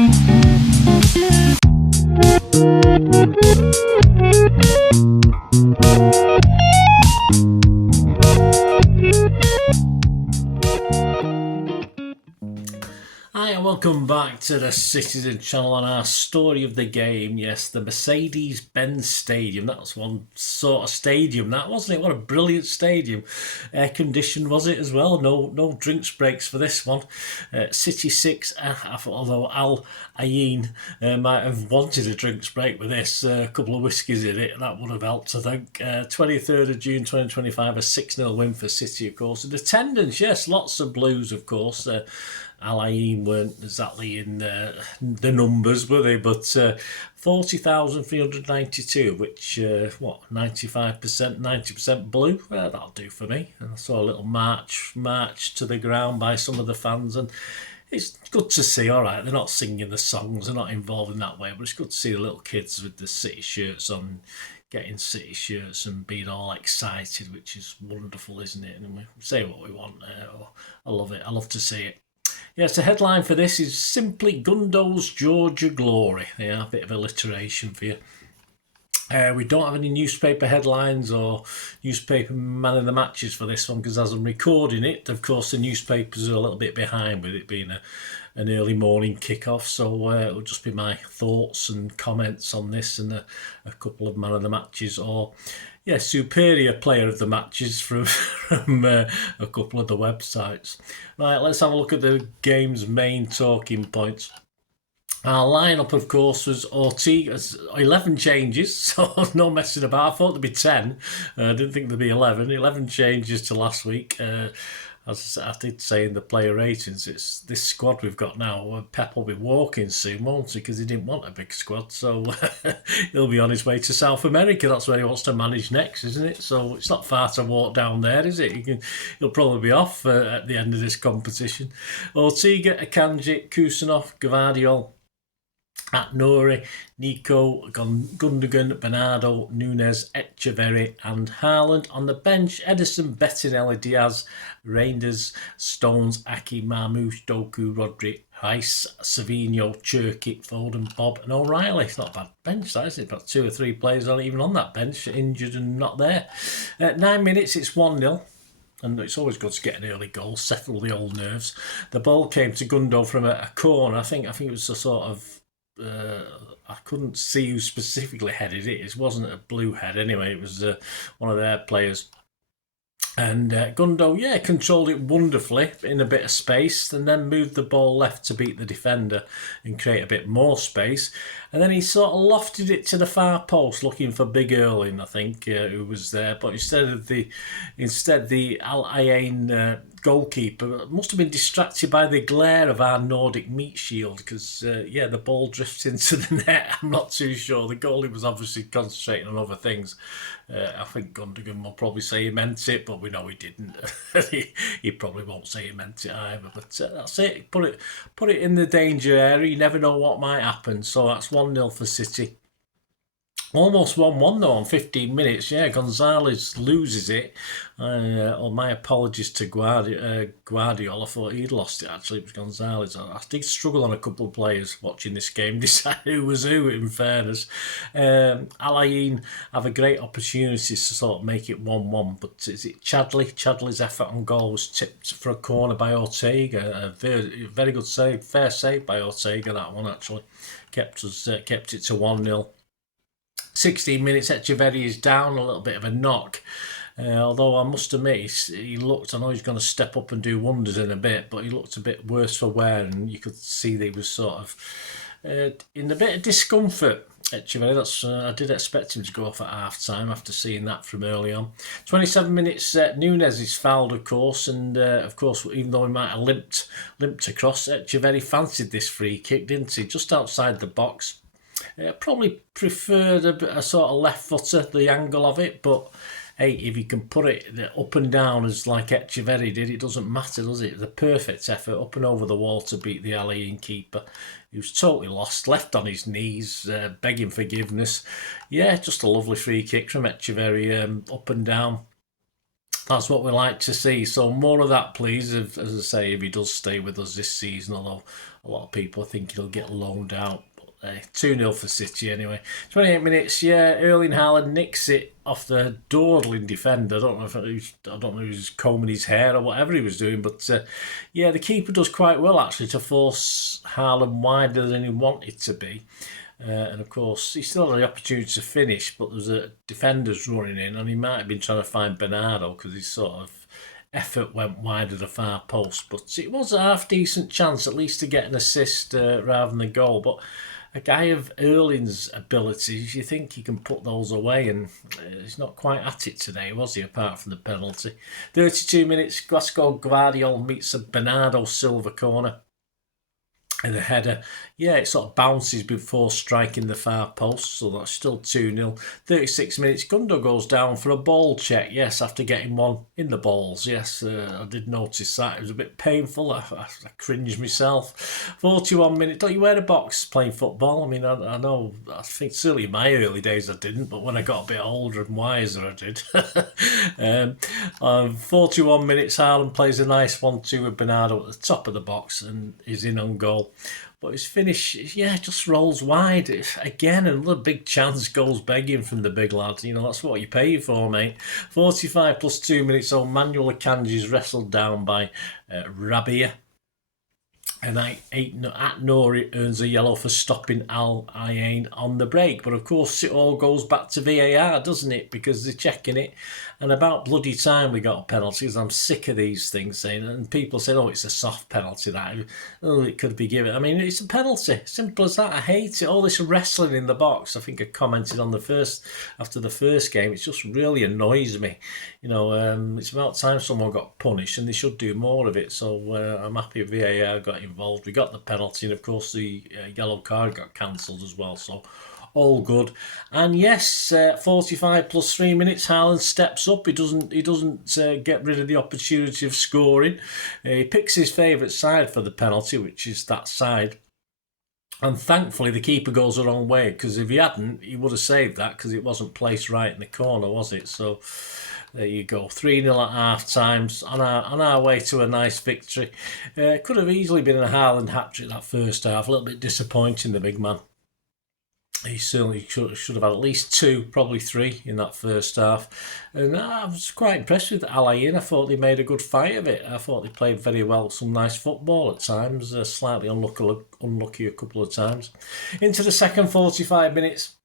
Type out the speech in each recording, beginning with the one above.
Hi and welcome back to the Citytilidie channel on our story of the game. Yes, the Mercedes-Benz Stadium. That was one sort of stadium, that wasn't it? What a brilliant stadium. Air conditioned was it as well? No drinks breaks for this one. City 6, although Al Ain might have wanted a drinks break with this. A couple of whiskies in it, that would have helped, I think. 23rd of June 2025, a 6-0 win for City, of course. And attendance, yes, lots of Blues, of course. Al Ain weren't exactly in the numbers, were they? But 40,392, which, 95%, 90% blue? That'll do for me. And I saw a little march to the ground by some of the fans, and it's good to see. All right, they're not singing the songs, they're not involved in that way, but it's good to see the little kids with the City shirts on, getting City shirts and being all excited, which is wonderful, isn't it? And we say what we want. I love it. I love to see it. Yes, the headline for this is simply Gundo's Georgia Glory. Yeah, a bit of alliteration for you. We don't have any newspaper headlines or newspaper man of the matches for this one, because as I'm recording it, of course, the newspapers are a little bit behind with it being an early morning kickoff. So it'll just be my thoughts and comments on this and a couple of man of the matches, or superior player of the matches from a couple of the websites. Right, let's have a look at the game's main talking points. Our lineup, of course, was Ortega's 11 changes, so no messing about. I thought there'd be 10. I didn't think there'd be 11. 11 changes to last week. As I did say in the player ratings, it's this squad we've got now. Pep will be walking soon, won't he? Because he didn't want a big squad, so he'll be on his way to South America. That's where he wants to manage next, isn't it? So it's not far to walk down there, is it? He'll probably be off at the end of this competition. Ortega, Akanji, Kusanov, Gvardiol, at Nori, Nico, Gundogan, Bernardo, Nunes, Echeverri and Haaland. On the bench, Edison, Bettinelli, Diaz, Reinders, Stones, Aki, Marmoush, Doku, Rodri, Rice, Savino, Churkic, Foden, Bob and O'Reilly. It's not a bad bench, that is it? About 2 or 3 players aren't even on that bench, injured and not there. 9 minutes, it's 1-0. And it's always good to get an early goal, settle the old nerves. The ball came to Gundo from a corner. I think it was a sort of... I couldn't see who specifically headed it. It wasn't a blue head anyway. It was one of their players. And Gundo, controlled it wonderfully in a bit of space, and then moved the ball left to beat the defender and create a bit more space. And then he sort of lofted it to the far post, looking for Big Erling, I think, who was there. But instead the Al Ain goalkeeper must have been distracted by the glare of our Nordic meat shield, because the ball drifts into the net. I'm not too sure. The goalie was obviously concentrating on other things. I think Gundogan will probably say he meant it, but we know he didn't. he probably won't say he meant it either. But that's it. Put it in the danger area. You never know what might happen. So that's 1-0 for City. Almost 1-1 though on 15 minutes. Gonzalez loses it. My apologies to Guardiola. I thought he'd lost it actually. It was Gonzalez. I did struggle on a couple of players watching this game, decide who was who, in fairness. Al Ain have a great opportunity to sort of make it 1-1, but is it Chadley? Chadley's effort on goal was tipped for a corner by Ortega. A very good save, fair save by Ortega, that one actually. Kept it to 1-0. 16 minutes, Echeverri is down, a little bit of a knock. Although I must admit, he looked, I know he's going to step up and do wonders in a bit, but he looked a bit worse for wear, and you could see that he was sort of in a bit of discomfort. Echeverri, I did expect him to go off at half time after seeing that from early on. 27 minutes, Nunes is fouled, of course, and of course, even though he might have limped across, Echeverri fancied this free kick, didn't he? Just outside the box. Probably preferred a sort of left footer, the angle of it, but hey, if you can put it up and down as like Echeverri did, it doesn't matter, does it? The perfect effort up and over the wall to beat the Alien keeper. He was totally lost, left on his knees, begging forgiveness. Just a lovely free kick from Echeverri, up and down. That's what we like to see. So more of that, please. If, as I say, if he does stay with us this season, although a lot of people think he'll get loaned out. 2-0 for City anyway. 28 minutes, yeah. Erling Haaland nicks it off the dawdling defender. I don't know if he was combing his hair or whatever he was doing, but yeah, the keeper does quite well actually to force Haaland wider than he wanted to be. And of course, he still had the opportunity to finish, but there was a defenders running in, and he might have been trying to find Bernardo because his sort of effort went wide of the far post. But it was a half decent chance, at least, to get an assist rather than a goal. But a guy of Erling's abilities, you think he can put those away, and he's not quite at it today, was he, apart from the penalty. 32 minutes, Glasgow Guardiola meets a Bernardo Silva corner. And the header, yeah, it sort of bounces before striking the far post, so that's still 2-0. 36 minutes, Gundo goes down for a ball check, yes, after getting one in the balls, yes, I did notice that. It was a bit painful, I cringed myself. 41 minutes, don't you wear a box playing football? I mean, I know, I think certainly in my early days I didn't, but when I got a bit older and wiser I did. 41 minutes, Haaland plays a nice 1-2 with Bernardo at the top of the box and is in on goal. But his finish, yeah, just rolls wide. Again, another big chance goes begging from the big lad. You know, that's what you pay for, mate. 45 plus 2 minutes, so Manuel Akanji is wrestled down by Rabia. And Nori earns a yellow for stopping Al Ain on the break. But of course, it all goes back to VAR, doesn't it? Because they're checking it. And about bloody time we got a penalty, because I'm sick of these things saying, and people say, oh, it's a soft penalty, that. Oh, it could be given. I mean, it's a penalty. Simple as that. I hate it. All this wrestling in the box. I think I commented on after the first game. It just really annoys me. You know, it's about time someone got punished, and they should do more of it. So I'm happy VAR got involved. We got the penalty, and of course the yellow card got cancelled as well. So all good. And yes, 45 plus 3 minutes, Haaland steps up. He doesn't get rid of the opportunity of scoring. He picks his favourite side for the penalty, which is that side. And thankfully the keeper goes the wrong way, because if he hadn't, he would have saved that, because it wasn't placed right in the corner, was it? So there you go, 3-0 at half times, on our way to a nice victory. Could have easily been a Haaland hat-trick that first half. A little bit disappointing, the big man. He certainly should have had at least 2, probably 3 in that first half. And I was quite impressed with Al Ain. I thought they made a good fight of it. I thought they played very well, some nice football at times, slightly unlucky a couple of times. Into the second 45 minutes.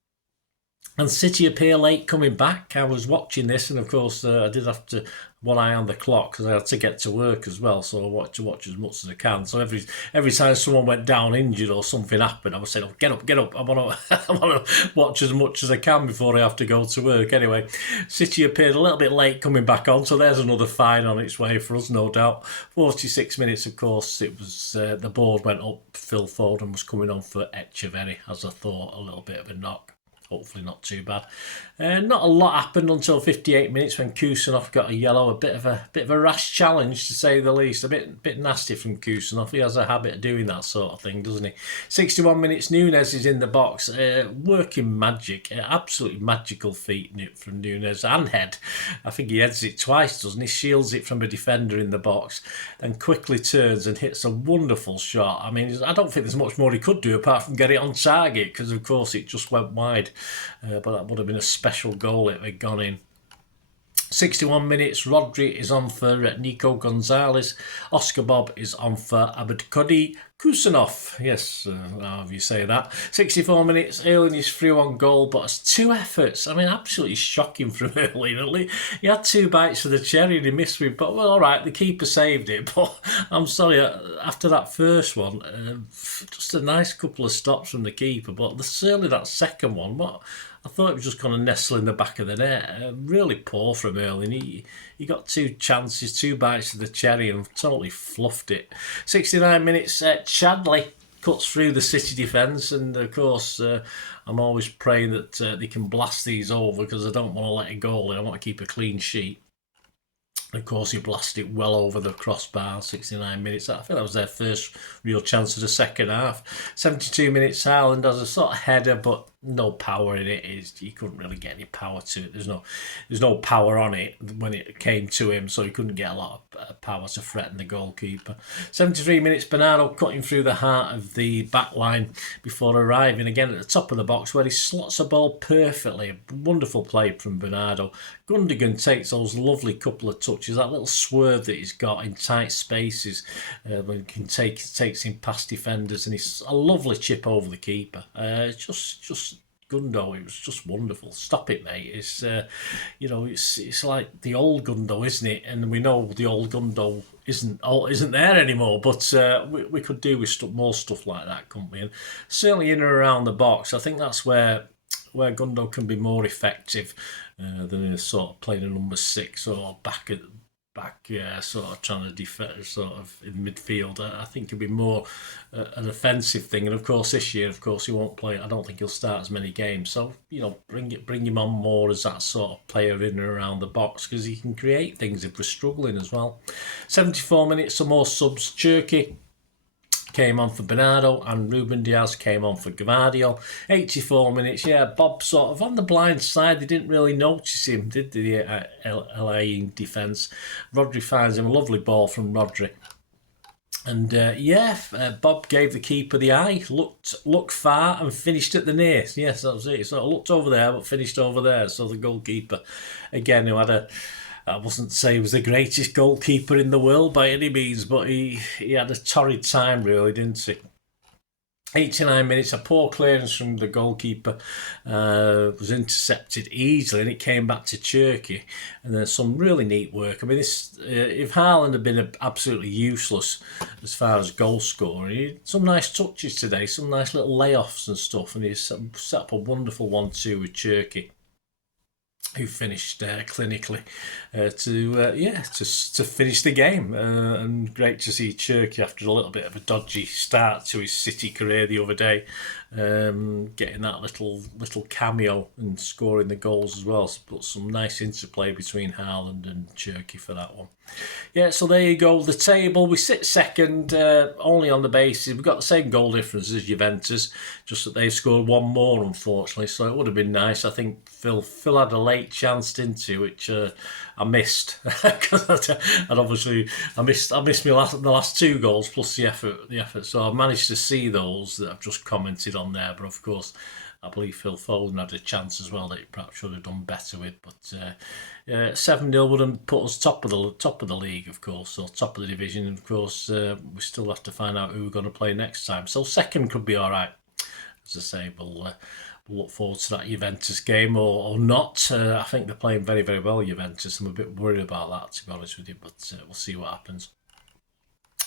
And City appear late coming back. I was watching this, and of course I did have to one eye on the clock because I had to get to work as well. So I wanted to watch as much as I can. So every time someone went down injured or something happened, I was saying, "Oh, get up! I want to watch as much as I can before I have to go to work." Anyway, City appeared a little bit late coming back on, so there's another fine on its way for us, no doubt. 46 minutes, of course, it was the board went up. Phil Foden was coming on for Echeverry, as I thought, a little bit of a knock. Hopefully not too bad. Not a lot happened until 58 minutes when Kusanov got a yellow. A bit of a rash challenge, to say the least. A bit nasty from Kusanov. He has a habit of doing that sort of thing, doesn't he? 61 minutes, Nunes is in the box, working magic. Absolutely magical feat from Nunes, and head. I think he heads it twice, doesn't he? Shields it from a defender in the box and quickly turns and hits a wonderful shot. I mean, I don't think there's much more he could do apart from get it on target, because of course it just went wide. But that would have been a special goal if it had gone in. 61 minutes, Rodri is on for Nico Gonzalez. Oscar Bob is on for Abedkodi Kusanov. Yes, however you say that. 64 minutes, Erling is through on goal, but it's 2 efforts. I mean, absolutely shocking from Erling. He had 2 bites of the cherry and he missed me. But, well, all right, the keeper saved it. But I'm sorry, after that first one, just a nice couple of stops from the keeper. But certainly that second one, I thought it was just going to nestle in the back of the net. Really poor from Erling. He got 2 chances, 2 bites of the cherry and totally fluffed it. 69 minutes, Chadley cuts through the City defence, and of course I'm always praying that they can blast these over, because I don't want to let it go in. I want to keep a clean sheet. Of course, he blasted it well over the crossbar. 69 minutes. I think that was their first real chance of the second half. 72 minutes, Haaland has a sort of header, but no power in it. You couldn't really get any power to it. There's no power on it when it came to him, so he couldn't get a lot of power to threaten the goalkeeper. 73 minutes, Bernardo cutting through the heart of the back line before arriving again at the top of the box, where he slots a ball perfectly. A wonderful play from Bernardo. Gundogan takes those lovely couple of touches, that little swerve that he's got in tight spaces, when he can takes him past defenders, and he's a lovely chip over the keeper. Just Gundo, it was just wonderful. Stop it, mate. It's it's like the old Gundo, isn't it? And we know the old Gundo isn't there anymore. But we could do with more stuff like that, couldn't we? And certainly in and around the box, I think that's where Gundo can be more effective than in a sort of playing a number 6 or back, sort of trying to defend, sort of in midfield. I think it'll be more an offensive thing. And of course, this year, he won't play. I don't think he'll start as many games. So bring him on more as that sort of player in and around the box, because he can create things if we're struggling as well. 74 minutes, some more subs. Turkey came on for Bernardo, and Ruben Diaz came on for Gvardiol. 84 minutes, Bob sort of on the blind side. They didn't really notice him, did they, LA in defence? Rodri finds him, a lovely ball from Rodri. And Bob gave the keeper the eye, looked far and finished at the near. Yes, that was it. So I looked over there but finished over there. So the goalkeeper, again, who had I wasn't say he was the greatest goalkeeper in the world by any means, but he had a torrid time, really, didn't he? 89 minutes, a poor clearance from the goalkeeper was intercepted easily, and it came back to Turkey. And then some really neat work. I mean, if Haaland had been absolutely useless as far as goal scoring, he had some nice touches today, some nice little layoffs and stuff, and he set up a wonderful 1-2 with Turkey, who finished clinically to finish the game. And great to see Turkey, after a little bit of a dodgy start to his City career the other day, getting that little cameo and scoring the goals as well. So put some nice interplay between Haaland and Turkey for that one. Yeah, so there you go. The table, we sit second, only on the basis we've got the same goal difference as Juventus, just that they've scored one more, unfortunately. So it would have been nice. I think Phil had a late chance, didn't he, which I missed. And obviously I missed the last 2 goals plus the effort. So I've managed to see those that I've just commented on there. But of course, I believe Phil Foden had a chance as well that he perhaps should have done better with. But 7-0 would have put us top of the league, of course, or top of the division. And of course, we still have to find out who we're going to play next time. So second could be all right. As I say, we'll look forward to that Juventus game or not. I think they're playing very, very well, Juventus. I'm a bit worried about that, to be honest with you, but we'll see what happens.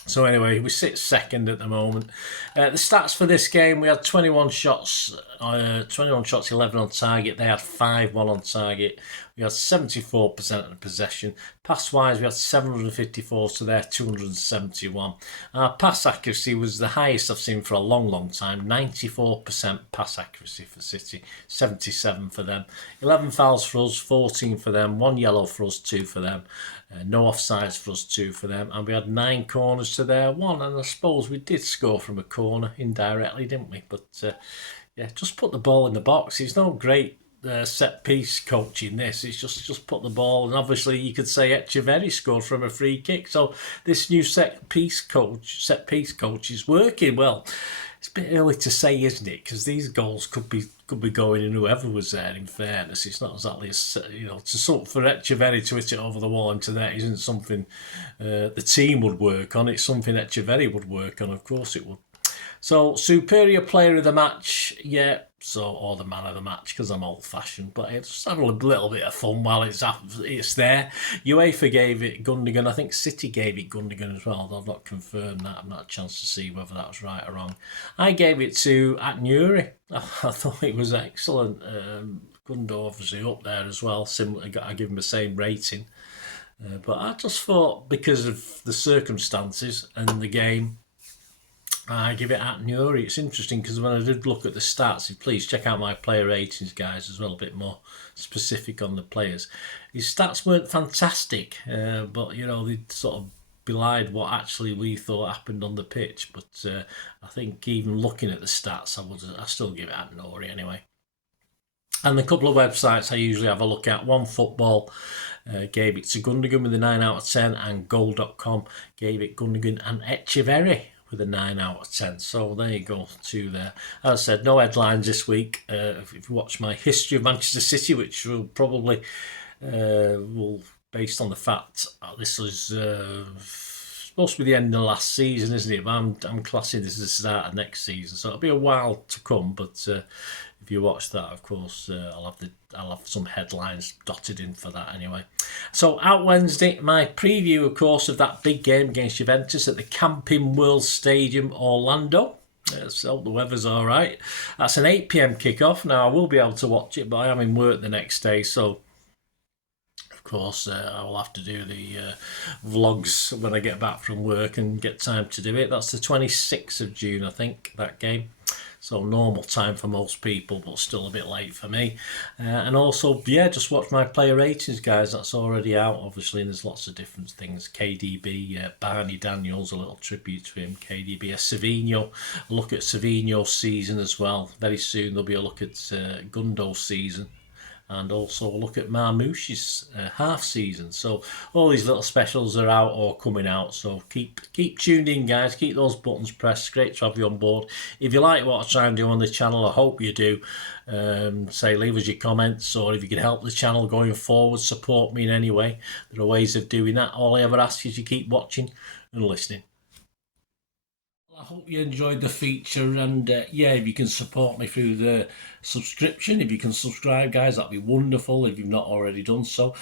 So anyway, we sit second at the moment. The stats for this game, we had 21 shots, 11 on target. They had 5-1 on target. We had 74% of the possession. Pass-wise, we had 754 to their 271. Our pass accuracy was the highest I've seen for a long, long time. 94% pass accuracy for City, 77 for them. 11 fouls for us, 14 for them. 1 yellow for us, 2 for them. No offsides for us, 2 for them. And we had 9 corners to their 1. And I suppose we did score from a corner indirectly, didn't we? But just put the ball in the box. He's no great set piece coach in this. It's just put the ball, and obviously you could say Echeverri scored from a free kick. So this new set piece coach is working well. It's a bit early to say, isn't it? Because these goals could be going in whoever was there. In fairness, it's not exactly for Echeverri to hit it over the wall into there isn't something the team would work on. It's something Echeverri would work on. Of course, it would. So, superior player of the match, or the man of the match, because I'm old-fashioned, but just having a little bit of fun while it's there. UEFA gave it Gundogan. I think City gave it Gundogan as well. I've not confirmed that. I've not had a chance to see whether that was right or wrong. I gave it to Atnuri. I thought it was excellent. Gundo obviously up there as well. Similar, I give him the same rating. But I just thought, because of the circumstances and the game, I give it Atnuri. It's interesting because when I did look at the stats, please check out my player ratings, guys, as well, a bit more specific on the players. His stats weren't fantastic, but they sort of belied what actually we thought happened on the pitch. But I think even looking at the stats, I still give it Atnuri anyway. And the couple of websites I usually have a look at, One Football gave it to Gundogan with a 9 out of 10, and Goal.com gave it Gundogan and Echeverry with a 9 out of 10. So there you go, two there. As I said, no headlines this week. If you watch my history of Manchester City, which will probably based on the fact this was supposed to be the end of last season, isn't it? But I'm classing this as the start of next season, so it'll be a while to come. But if you watch that, of course, I'll have some headlines dotted in for that anyway. So out Wednesday, my preview, of course, of that big game against Juventus at the Camping World Stadium, Orlando. So the weather's all right. That's an 8 p.m. kickoff. Now I will be able to watch it, but I am in work the next day, so of course I will have to do the vlogs when I get back from work and get time to do it. That's the 26th of June, I think, that game. So normal time for most people, but still a bit late for me. And also, yeah, just watch my player ratings, guys. That's already out, obviously, and there's lots of different things. KDB, Barney Daniels, a little tribute to him. KDB, Savinho, a look at Savinho's season as well. Very soon there'll be a look at Gundo's season. And also a look at Marmouche's half season. So all these little specials are out or coming out. So keep tuned in, guys. Keep those buttons pressed. Great to have you on board. If you like what I try and do on the channel, I hope you do. Leave us your comments, or if you can help the channel going forward, support me in any way. There are ways of doing that. All I ever ask is you keep watching and listening. I hope you enjoyed the feature, and yeah, if you can support me through the subscription, if you can subscribe, guys, that'd be wonderful if you've not already done so.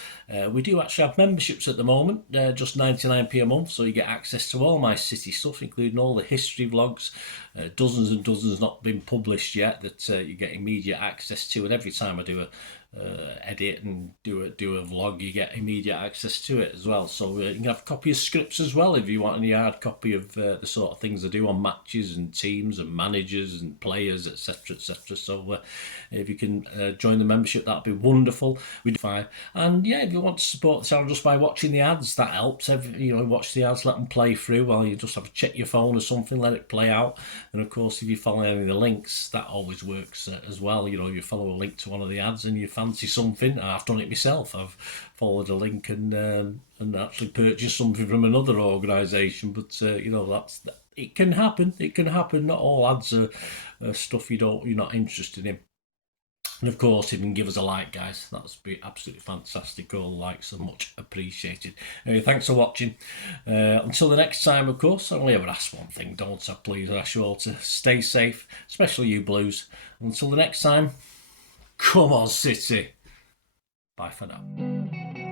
We do actually have memberships at the moment, just 99p a month, so you get access to all my City stuff, including all the history vlogs, dozens and dozens not been published yet that you get immediate access to, and every time I do a edit and do a vlog, you get immediate access to it as well. So you can have a copy of scripts as well if you want any hard copy of the sort of things I do on matches and teams and managers and players, etc, etc. So if you can join the membership, that'd be wonderful. We do fine. And yeah, if you want to support the channel just by watching the ads, that helps. Watch the ads, let them play through while you just have to check your phone or something, let it play out. And of course, if you follow any of the links, that always works as well. You follow a link to one of the ads and you fancy something. I've done it myself. I've followed a link and actually purchased something from another organisation. But it can happen. It can happen. Not all ads are stuff you're not interested in. And of course, if you can give us a like, guys, that's be absolutely fantastic. All likes are much appreciated. Anyway, thanks for watching. Until the next time, of course, I only ever ask one thing, don't I? Please, I ask you all to stay safe, especially you Blues. Until the next time, come on, City. Bye for now.